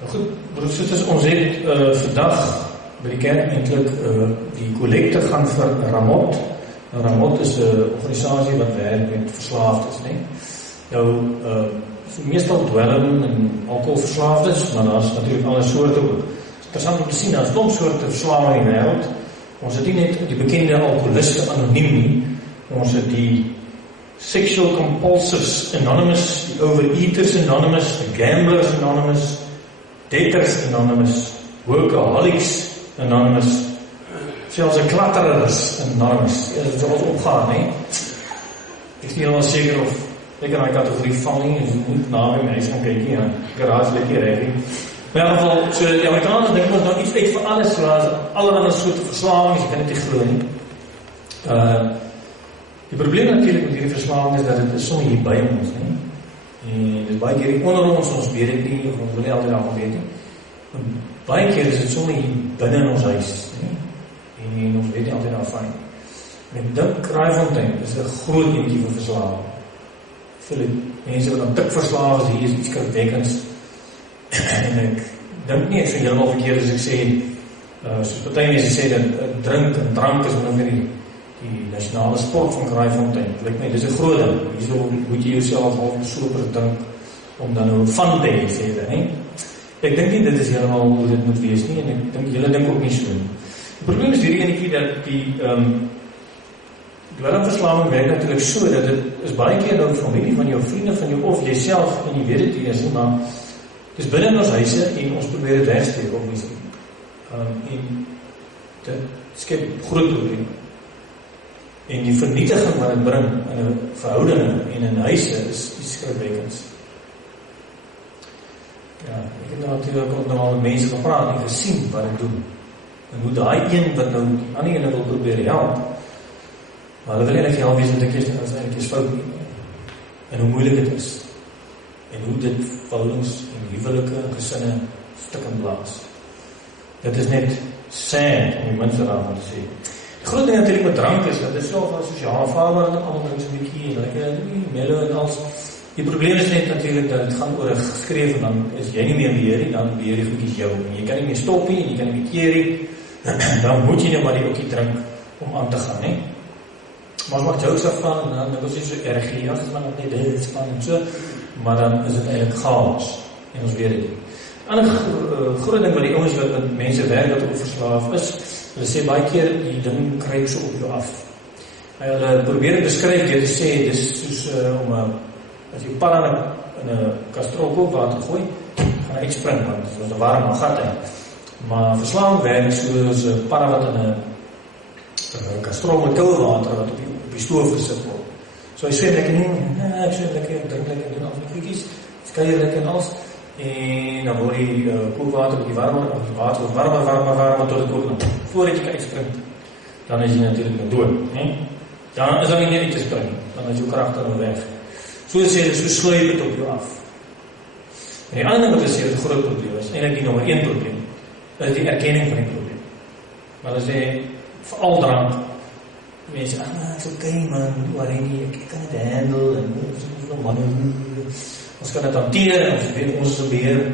Nou goed, broers en susters, ons het vandag by die kerk eintlik die kollekte gaan vir Ramot. Nou, Ramot is 'n organisasie wat werk met verslaafdes, né? Nou, so meestal dwelm en alkoholverslaafdes, maar daar's natuurlik ander soorte ook. Interessant om te sien, daar's klomp soorte verslawing in die wêreld. Ons het nie net die bekende alkoholiste anoniem nie, ons het die Sexual Compulsives Anonymous, die Overeaters Anonymous, die Gamblers Anonymous, Debtors Anonymous, Workaholics Anonymous, selfs 'n klatterers Anonymous. Ja, dit sal ons opgaan, né? Ek is nie helemaal seker of ek in daai kategorie val nie, dus moet na by my huis gaan kyk nie, ja, garage lyk hier reg nie. Maar in ieder geval, so die Amerikaners dink ons nou iets uit vir alles, soos allerlei soorte verslawings, jy kan dit nie glo nie. Die probleem natuurlik met hierdie verslawing is dat dit is sommer hier by ons, nie? En dit is baie keer onder ons weet dit nie, of ons wil nie altyd daarvan weet nie. Maar baie keer is dit sommer hier binne in ons huis, nie? En ons weet nie altyd daarvan nie. En ek dink Kraaifontein is 'n groot eentjie van verslawing. Vir die mense wat dan dik verslaaf is, hier is iets skrikwekkends. En ek dink nie, ek sê heeltemal verkeerd as ek sê, soos party mense sê dat drink en drank is onder die nasionale sport van Kraaifontein. Lyk my, dis 'n groot ding. Hierso moet jy jouself al so dink om dan nou van te hê, sê dit, hè? Ek dink nie dit is heeltemal hoe dit moet wees nie, en ek dink julle dink ook nie so. Die probleem is hierdie enetjie dat die dwelmverslawing werk natuurlik so dat dit is baie keer nou familie van jou, vriende van jou of jouself, en jy weet dit nie eens nie, maar dis binne in ons huise en ons probeer dit wegsteek of nie. En dit skep groot probleme. En die vernietiging wat dit bring in 'n verhouding en in huise is skrikwekkends. Ja, ek het natuurlijk ook nog al met mense gepraat en gesien wat ek doen. En hoe daai een wat nou die ander ene wil probeer help, maar hulle wil eintlik help wees met 'n keer as eintlik is fout nie. En hoe moeilik dit is. En hoe dit verhoudings en huwelike en gesinne stuk en blaas. Dit is net sad om die minste daarvan te sê. Die groot ding natuurlijk met drank is, dat dit self as sosiale vader en allemaal drink so'n bykie, en lekker mellow en alles. Die probleem is net natuurlijk dat het gaan oor 'n geskreef, en dan is jy nie meer beheer nie, dan beheer die goedjies jou. En jy kan nie meer stop nie, en jy kan nie meer keer nie, dan moet jy nou maar die ookie drink om aan te gaan, nie? Maar ons mag jokes afgaan, en dan is dit so erg nie, as man net dit span en so, maar dan is dit eintlik chaos, en ons weet dit nie. Ander groot ding wat die ouens wat met mense werk wat ook verslaaf is, hulle sê baie keer die ding kruip so op jou af. Hulle probeer dit beskryf deur te sê, dis soos as jy pan in 'n kastrol kookwater gooi, gaan hy uitspring, want dit is 'n warm gat in. Maar verslawing werk soos 'n pan wat in 'n kastrol met koue water wat op die stoof gesit word. So hy swem lekker nie, ek swem lekker, drink lekker, doen al die goedjies, skeier lekker en alles, en dan word die kookwater op die warmer, of die water word warmer, tot het ook, voordat jy kan uitspring, dan is jy natuurlijk dood, ne? Dan is dan nie uit te spring, dan is jou kracht dan weg. So sê dit, so sluip het op jou af. En die ander ding wat sê, het groot probleem is, eintlik die nommer 1 probleem, is die erkenning van die probleem. Maar dan sê, veral drank, mense, it's okay man, worry nie, ek kan dit handle, en ons kan dit hanteer, ons weet ons is beheer,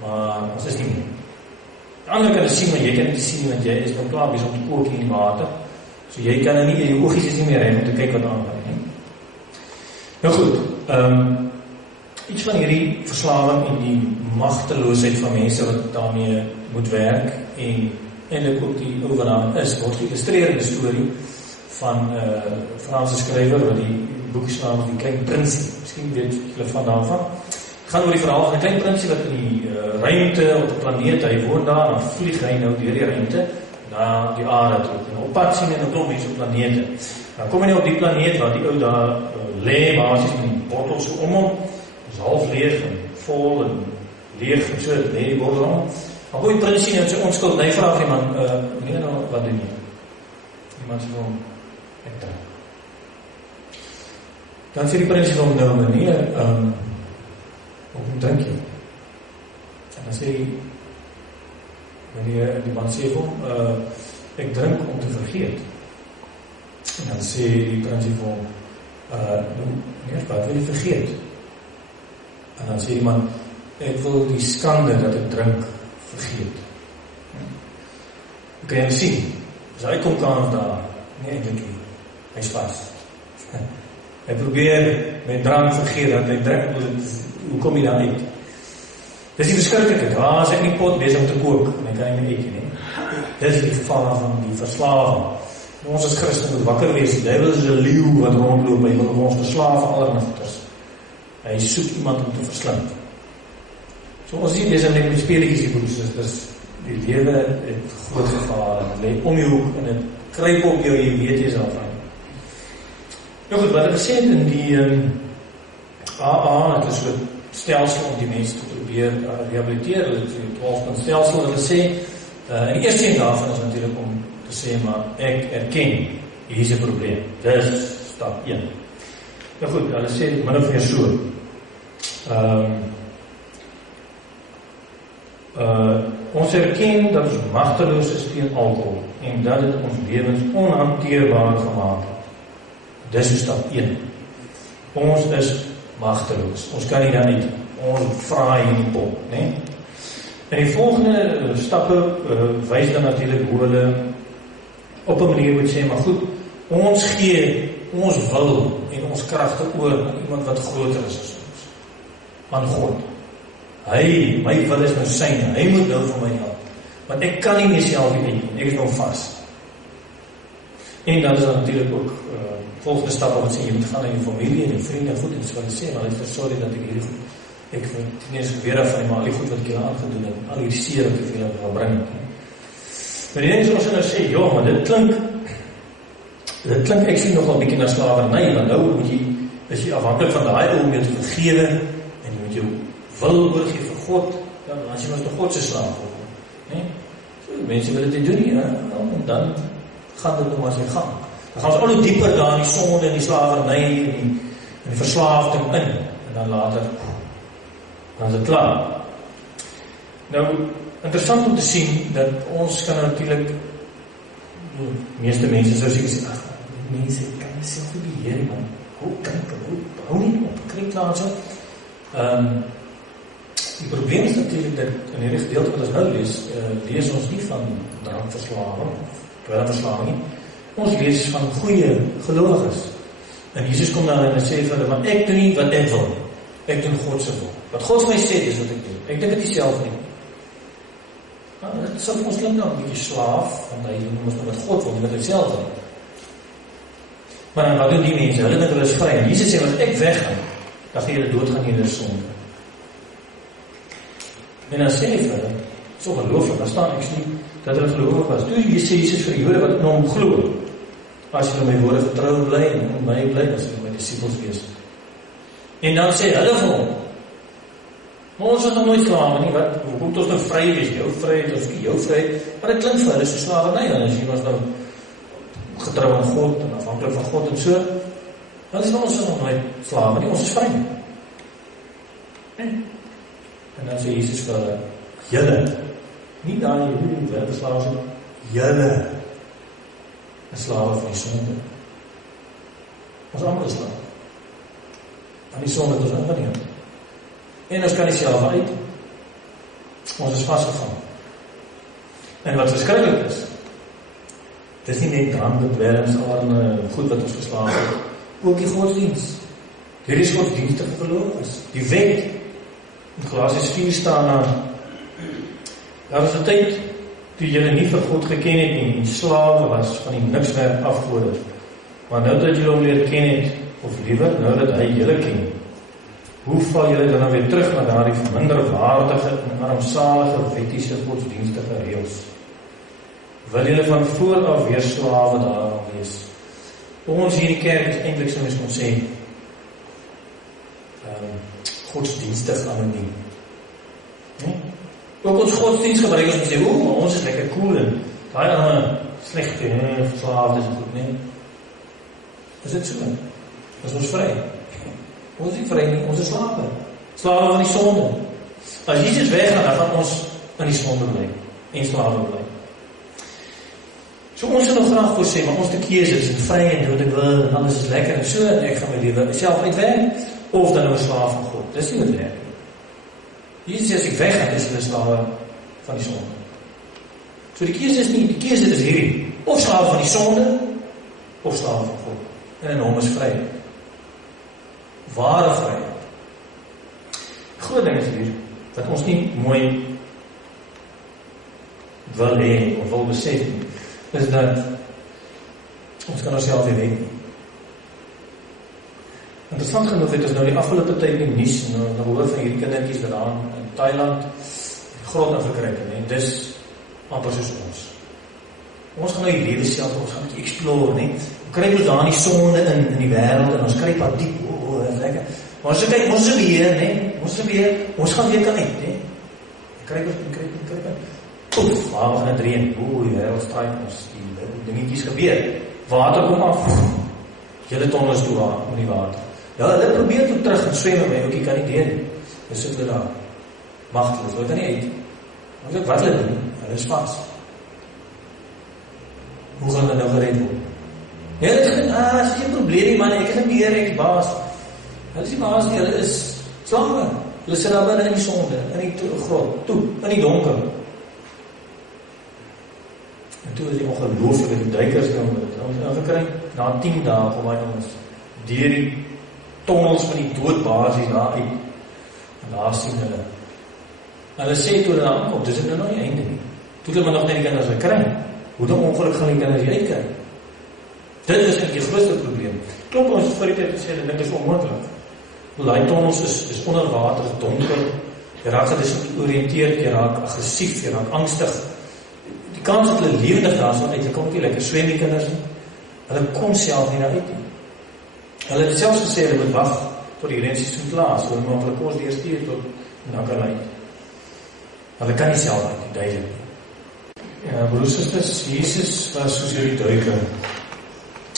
maar ons is nie meer. Die ander kan dit sien, maar jy kan dit sien, want jy is nou klaar bezig om te kook in die water, so jy kan nie, jou oogies is nie meer reg om te kyk wat aangaan, nie. Nou goed, iets van hierdie verslawing en die magteloosheid van mense wat daarmee moet werk, en eintlik ook die ou wat daar is, word geïllustreerde storie van Franse skrywer wat die boek se naam is Die Klein Prinsie. Miskien weet julle van daarvan. Het gaan oor die verhaal van 'n klein prinsie wat in die ruimte op 'n planeet, hy woon daar, dan vlieg hy nou deur die ruimte na die aarde toe. En op pad sien hy 'n klomp mense op planete. Dan kom hy nou op die planeet waar die ou daar lê, basies met die bottel so om hom, is half leeg en vol en leeg en so, lê die bottel om. Maar hoe die prinsie nou sy onskuld, hy vraag iemand, meneer nou, wat doen jy? Iemand sê van, ek drink. Dan sê die prinsie van, nou meneer, hoekom drink jy? En dan sê meneer, die man sê van, ek drink om te vergeet. En dan sê die prinsie van, meneer, wat wil jy vergeet? En dan sê die man, ek wil die skande dat ek drink vergeet. Ek kan jy sien, as hy kom daar, nee, eintlik nie, hy is vas. Hy probeer met drank vergeet, dat hy drink, hoe kom jy daar uit? Dis die verskrikkelijke, daar is ek nie pot bezig om te kook, en ek kan nie eet nie. Dis die geval van die verslaving. Ons as Christen moet wakker wees, die duivel is 'n leeu wat rondloop, hy wil ons verslaaf allerhande goeders. Hy soek iemand om te verslind. So ons sien deze met speletjies die broers, dus die lewe het groot gevaar, en het lê om jou hoek, en het kruip op jou, jy weet jy self aan. Nou goed, wat ek gesê het in die AA, het is so stelsel om die mense te probeer rehabiliteer, het 12-punt stelsel, wat hulle sê, en die eerste een daarvan is natuurlijk om te sê, maar ek erken, hier is 'n probleem, dis stap 1. Nou goed, hulle sê dit min of meer so, ons erken dat ons magteloos is teen alcohol, en dat het ons lewens onhanteerbaar gemaak het. Dis is stap 1. Ons is magteloos, ons kan nie daar nie, ons vraai hier die pop, nee? En die volgende stappe wys dan natuurlijk hoe hulle op 'n manier moet sê, maar goed, ons gee ons wil en ons kragte oor aan iemand wat groter is as ons, aan God. My wil is nou syne, hy moet nou vir my help, want ek kan nie myself nie, ek is nou vas. En dan is dan natuurlijk ook volgende stap wat sê, jy moet gaan na jou familie en jou vriende en goed, en so wat sê, maar ek is sorry dat ek hierdie goed, ek ten eerste weer af van die, maar al die goed wat ek julle aangedoen het, al die seer wat ek julle wil bring. Maar die ding is ons nou sê, ja, maar dit klink ek sien nogal 'n bietjie na slavernij, want nou moet jy, is jy afhanklik van daai ou om jou te vergewe, en jy moet jou wil oorgee vir God, dan as jy mos nog God se slaaf word, nee? So, mense wil dit doen nie, en dan gaan dit nou maar sy gang. Dan gaan ons al hoe dieper daar in die sonde, en die slavernij, en die verslaafding in, en dan later, dan is het klaar. Nou, interessant om te sien, dat ons kan natuurlijk, die meeste mense sou sê, ach, mense kan jy self nie beheer, man, hou nie op, kry klaar so. Die probleem is natuurlijk, dat in hierdie gedeelte wat ons nou lees ons nie van drankverslaving, dwelmverslaving nie, ons lees van goeie gelowiges. En Jesus kom daar en sê vir hulle, maar ek doen nie wat ek wil, ek doen God se wil. Wat God vir my sê, is wat ek doen. Ek dink dit self nie. Nou, dit sal vir ons klink nou 'n bietjie slaaf, want hy doen ons nou wat God wil, nie wat hy self wil. Maar dan, wat doen die mense? Hulle dink hulle is vry. En Jesus sê, as ek weggaan, dan gaan julle doodgaan in julle sonde. En dan sê hy vir hulle, so gelooflik, daar staan ek nie, dat hulle gelooflik was. Toe sê Jesus vir die Jode wat in hom glo, as julle my woorde vertrou bly, en in my bly, as julle my disciples wees. En dan sê hulle vir hom, maar ons is nog nooit slawe nie, wat, hoe komt ons nou vry, is jou vryheid, of jou vryheid, maar dit klink vir hulle so slavernij, en as jy was nou getrou aan God, en afhanklik van God en so, dan is ons nog nooit slawe nie, ons is vry. En dan sê Jesus vir hulle, julle, nie daar jy wel slawe sê, julle is slawe van die sonde. Ons allemaal is slawe. Aan die sonde het ons ingeneem. En ons kan nie self uit. Ons is vastgevang. En wat verskrikkelijk is, dit is nie net drank, dwelms, allerlei goed wat ons geslaag het, ook die godsdienst. Hier is godsdienstige gelowiges. Die wet, in Galasiërs 4 staan daar was 'n tyd, toe julle nie vir God geken het nie, en slawe was van die nikswerk afgode. Maar nou dat julle hom leer ken het, of liewer, nou dat hy julle ken, hoe val julle dan weer terug na daardie minderwaardige en armsalige wettiese godsdienstige reëls? Wil julle van vooraf weer slawe daarvan wees? Ons hier in die kerk is eintlik, so mens kon sê, godsdienstig anoniem. Nee? Ook ons godsdienst gebruik ons sê, ons is lekker cool en daai arme slegte, verslaafd is goed, nee. Is dit so? Is ons vry? Ons is nie vry nie, ons is slawe. Slawe van die sonde. As Jesus weggaan, dan gaan ons in die sonde bly en slawe bly. So ons wil nog graag voor sê, maar ons te keuse is vry en dood ek wil, en alles is lekker en so, en ek gaan my lewe self uitwerk, of dan nou 'n slaaf van God. Dis nie wat werk. Jesus sê, as ek weggaan, is hulle slawe van die sonde. So die keuse is nie, die keuse is hierdie, of slawe van die sonde, of slawe van God. En in hom is vryheid. Ware vryheid. Die groot ding is hier, dat ons nie mooi wil hê, of wil besef nie, is dat ons kan onsself nie red nie. Interessant genoeg het ons nou die afgelope tyd in die nuus nou hoor van hierdie kindertjies wat daar in Thailand die grond ingekry het, en dis amper soos ons. Ons gaan nou die lewe self, ons gaan net explore net. Kry ons daar in die sonde in die wêreld en ons kry wat diep, is lekker. Maar as jy kyk, ons is weer, ons gaan weer kan uit, né? Kry ons, poef, waar gaan het reën, die wêreld straai ons, die dingetjies gebeur, water kom af, julle ton is toe in die water. Ja, hulle probeer toe terug en swem met my, ook jy kan nie deur nie. Hulle sit hulle daar, magteloos, hulle kan nie uit. Wat hulle doen, hulle is vas. Hoe gaan hulle nou gered word? Ja, hulle het gedink, is geen probleem, man, ek is nie meer, ek is baas. Hulle is nie baas nie, hulle is slawe. Hulle sit daar binne in die sonde, in die grot, toe, in die donker. En toe is die ongelooflike die duikers ingekry, na 10 dae kom hy ons deur die tonnels van die doodbasis daar uit. En daar sien hulle. Hulle sê toe hulle aankom, dis het nou nie einde nie. Toe hulle maar nog net die kinders gekry. Hoe dan ongeluk gaan die kinders hier uitkry? Dit is die grootste probleem. Klop ons vir die tyd gesê, dit is onmoontlik. Die tonnels is onder water, is donker, jy raak gedesoriënteerd, jy raak aggressief, jy raak angstig. Die kans dat hulle lewendig daar sal uit, jy kom nie lekker swem die kinders nie. Hulle kon self nie daar uit nie. Hulle het selfs gesê, hulle moet wag tot die rensies klaar, so hulle moet hulle kos deurstuur tot Nakalai. Hulle kan nie self uit, duidelik. Ja, broers en susters, Jesus was soos hierdie duiker.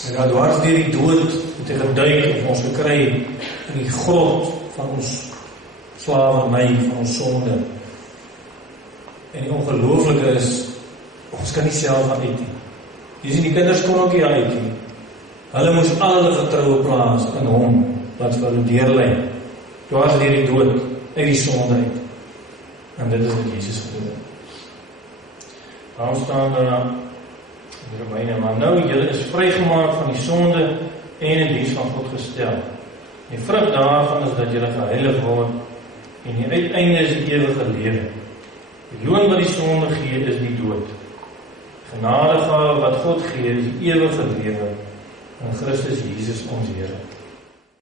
En daar dwars deur die dood het hy geduik en ons gekry in die grot van ons slaverny, van ons sonde. En die ongelooflike is, ons kan nie self uit nie. Jy sien, die kinders kon ook nie uit nie. Hulle moes al hulle vertroue plaas in hom, wat vir hulle deurlei. Dwars deur die dood, uit die sonde uit. En dit is wat Jesus gedoen het. Daarom staan daar in Romeine, maar nou julle is vrygemaak van die sonde en in diens van God gestel. Die vrug daarvan is dat julle geheilig word en die uiteinde is die ewige lewe. Die loon wat die sonde gee is die dood. Genadegawe wat God gee is die ewige lewe in Christus Jesus ons Here.